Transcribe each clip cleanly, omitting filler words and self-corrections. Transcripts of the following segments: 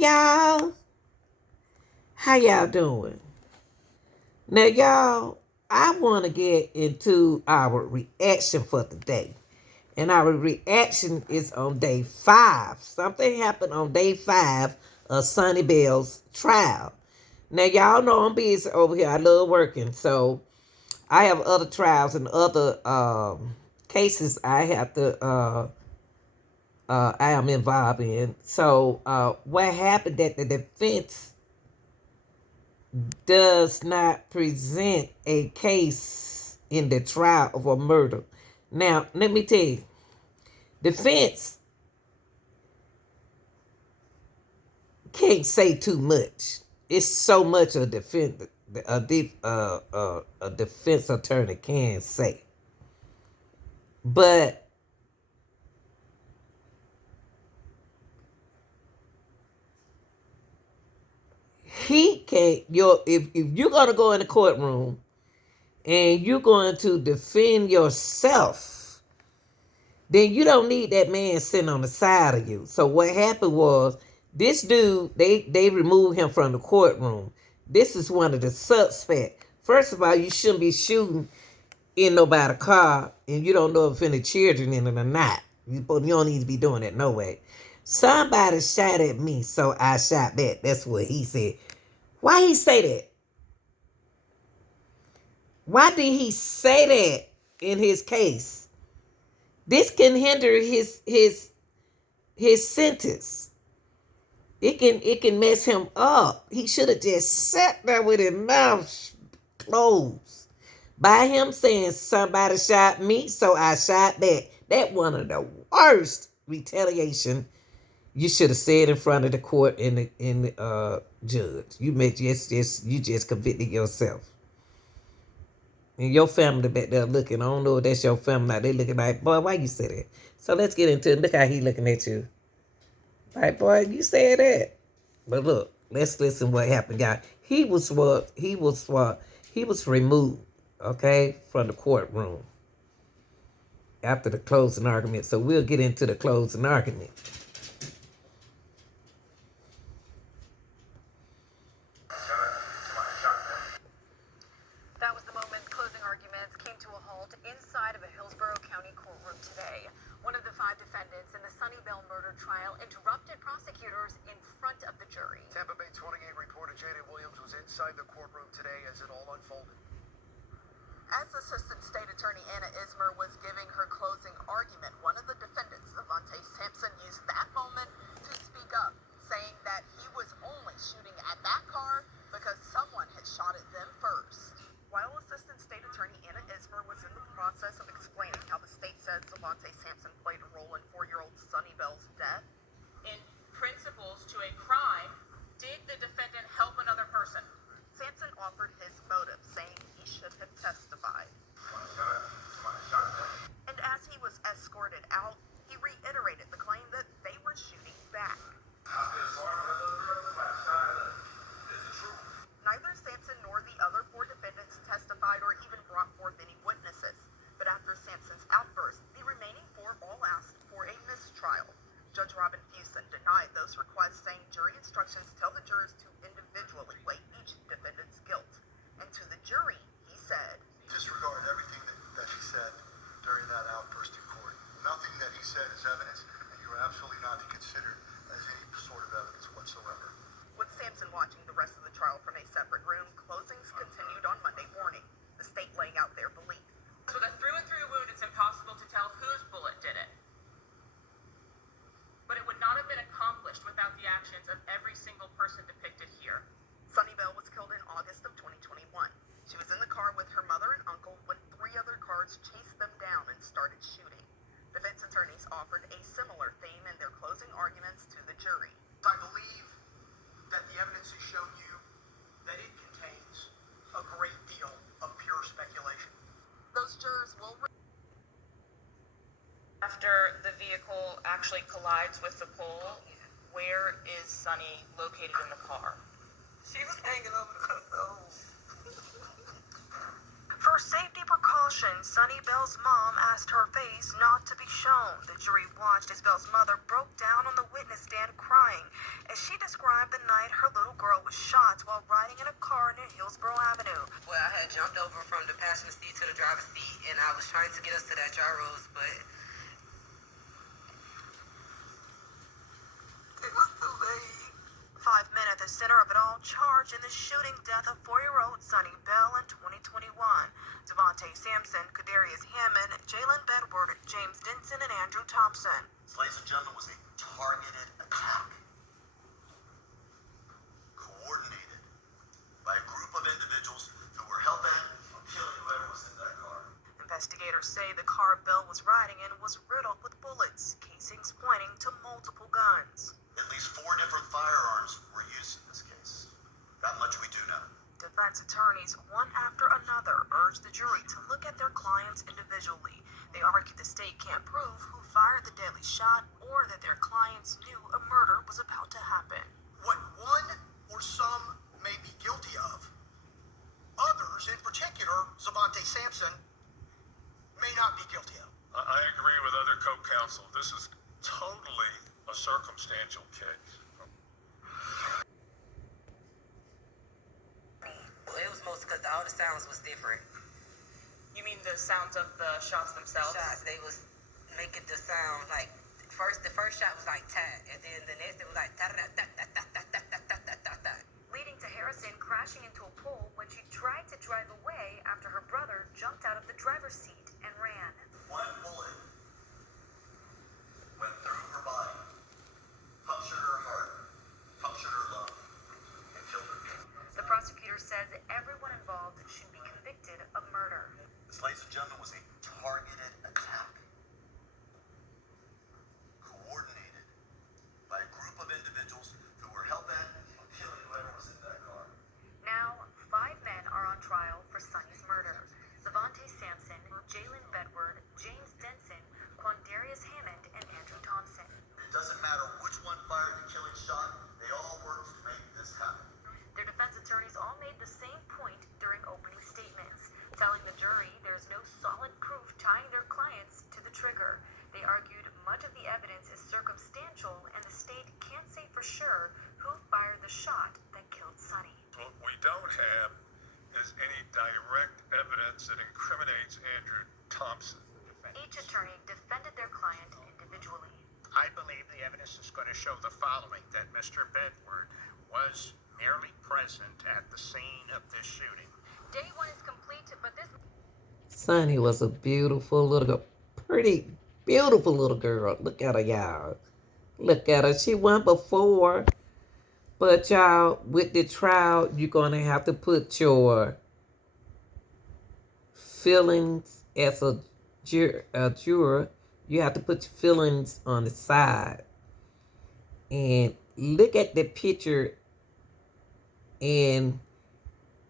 y'all. How y'all doing? Now, y'all, I want to get into our reaction for the day. And our reaction is on day 5. Something happened on day 5 of Sunny Bell's trial. Now, y'all know I'm busy over here. I love working. So, I have other trials and other cases I have to I am involved in. So what happened that the defense does not present a case in the trial of a murder. Now, let me tell you, defense can't say too much. It's so much a defense a defense attorney can say. But he can't. If you're gonna go in the courtroom and you're going to defend yourself, then you don't need that man sitting on the side of you. So what happened was this dude, they removed him from the courtroom. This is one of the suspects. First of all, you shouldn't be shooting in nobody's car and you don't know if any children in it or not. You don't need to be doing that no way. Somebody shot at me, so I shot back. That's what he said. Why he say that? Why did he say that in his case? This can hinder his sentence. It can mess him up. He should have just sat there with his mouth closed. By him saying somebody shot me, so I shot back. That one of the worst retaliation you should have said in front of the court and the judge. You just convicted yourself. And your family back there looking. I don't know if that's your family. They looking like, boy, why you say that? So let's get into it. Look how he looking at you. Like, boy, you said that. But look, let's listen what happened, y'all. He was removed, okay, from the courtroom after the closing argument. So we'll get into the closing argument. That was the moment closing arguments came to a halt inside of a Hillsborough County courtroom today. One of the 5 defendants in the Suni Bell murder trial interrupted prosecutors in front of the jury. Tampa Bay 28 reporter J.D. Williams was inside the courtroom today as it all unfolded. As Assistant State Attorney Anna Ismer was giving her closing argument, one of the defendants, ZVANTE, SAMPSON, used that moment to speak up, saying that he was only shooting at that car because someone had shot at them first. While Assistant State Attorney Anna Ismer was in the process of explaining how the state says ZVANTE Sampson played a role in 4-year-old Suni Bell's death, in principles to a crime, did the defendant help another person? Sampson offered his motive, saying he should have testified. And as he was escorted out, he reiterated the claim that they were shooting back. Neither Sampson nor the other 4 defendants testified or even brought forth any witnesses. But after Sampson's outburst, the remaining 4 all asked for a mistrial. Judge Robin Fuson denied those requests, saying jury instructions tell the jurors to individually weigh each defendant's guilt. And to the jury, he said, disregard everything that he said during that outburst in court. Nothing that he said is evidence, and you are absolutely not to consider as any sort of evidence whatsoever. With Sampson watching the rest of the trial from a separate room, closings continued on Monday morning, the state laying out their belief. With a through-and-through wound, it's impossible to tell whose bullet did it. But it would not have been accomplished without the actions of every single person depicted here. Suni Bell was killed in August of 2021. She was in the car with her mother and uncle when 3 other cars chased them down and started shooting. Defense attorneys offered a similar theme in their closing arguments to the jury. I believe that the evidence has shown you that it contains a great deal of pure speculation. Those jurors will... After the vehicle actually collides with the pole, where is Suni located in the car? She was hanging over the console. For safety precautions, Suni Bell's mom asked her face not to be shown. The jury watched as Bell's mother broke down on the witness stand crying as she described intentionally shot or that their clients knew a murder was about to happen. What one or some may be guilty of, others, in particular, ZVANTE SAMPSON, may not be guilty of. I agree with other co-counsel. This is totally a circumstantial case. It was mostly because all the sounds was different. You mean the sounds of the shots themselves? Shots, they was making the sound like the first shot was like tat, and then the next it was like tat tat tat tat tat tat tat tat tat tat. Leading to Harrison crashing into a pole when she tried to drive away after her brother jumped out of the driver's seat and ran. One bullet went through her body, punctured her heart, punctured her lung, and killed her. The prosecutor says everyone involved should be convicted of murder. This, ladies and gentlemen, was a targeted attack, coordinated by a group of individuals who were hell-bent on killing whoever was in that car. Now, 5 men are on trial for Suni's murder. ZVANTE SAMPSON, Jalen Bedward, James Denson, Quandarius Hammond, and Andrew Thompson. It doesn't matter which one fired the killing shot, they all worked to make this happen. Their defense attorneys all made the same point during opening statements, telling the jury there's no solid proof tying their clients to the trigger. They argued much of the evidence is circumstantial and the state can't say for sure who fired the shot that killed Suni. What we don't have is any direct evidence that incriminates Andrew Thompson. Each attorney defended their client individually. I believe the evidence is going to show the following, that Mr. Bedward was merely present at the scene of this shooting. Day 1 is complete, but this... Suni was a beautiful little girl. Pretty, beautiful little girl. Look at her, y'all. Look at her. She won before. But, y'all, with the trial, you're going to have to put your feelings as a juror. You have to put your feelings on the side. And look at the picture. And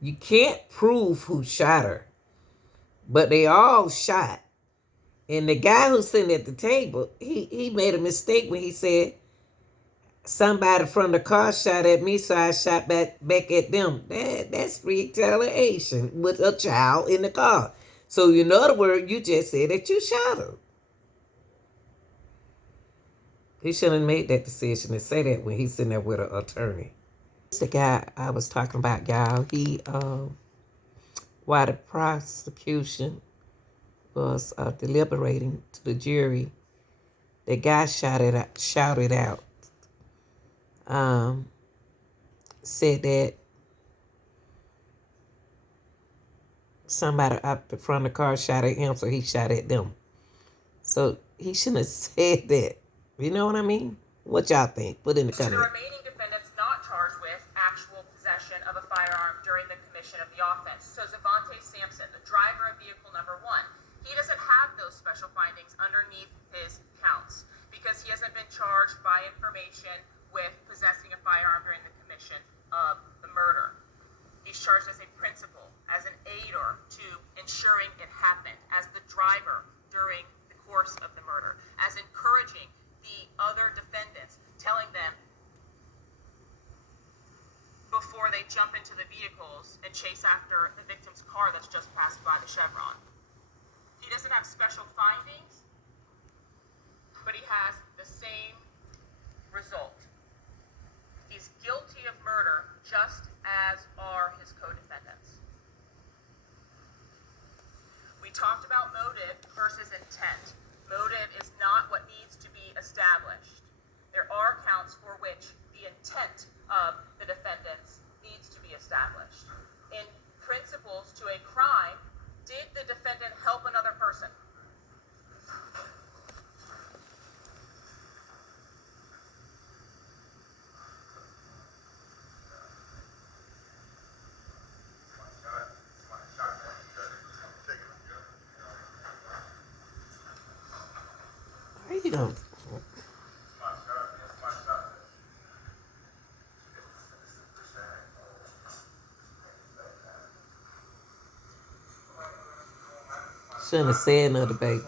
you can't prove who shot her. But they all shot. And the guy who's sitting at the table, he made a mistake when he said, somebody from the car shot at me, so I shot back at them. That's retaliation with a child in the car. So in other words, you just said that you shot her. He shouldn't have made that decision and say that when he's sitting there with an attorney. It's the guy I was talking about, y'all. While the prosecution was deliberating to the jury, the guy shouted out, said that somebody up the front of the car shot at him, so he shot at them. So he shouldn't have said that. You know what I mean? What y'all think? Put in the To the comments. remaining defendants not charged with actual possession of a firearm during the commission of the offense. So ZVANTE SAMPSON, the driver of vehicle number 1, he doesn't have those special findings underneath his counts because he hasn't been charged by information with possessing a firearm during the commission of the murder. He's charged as a principal, as an aider to ensuring it happened, as the driver during the course of the murder, as encouraging the other defendants, telling them before they jump into the vehicles and chase after the victim's car that's just passed by the Chevron. He doesn't have special findings, but he has the same result. He's guilty of murder just as are his co-defendants. We talked about motive versus intent. Motive is not what needs to be established. There are counts for which the intent of the defendants needs to be established. In principles to a crime, did the defendant help another person? You don't. Shouldn't have said nothing, baby.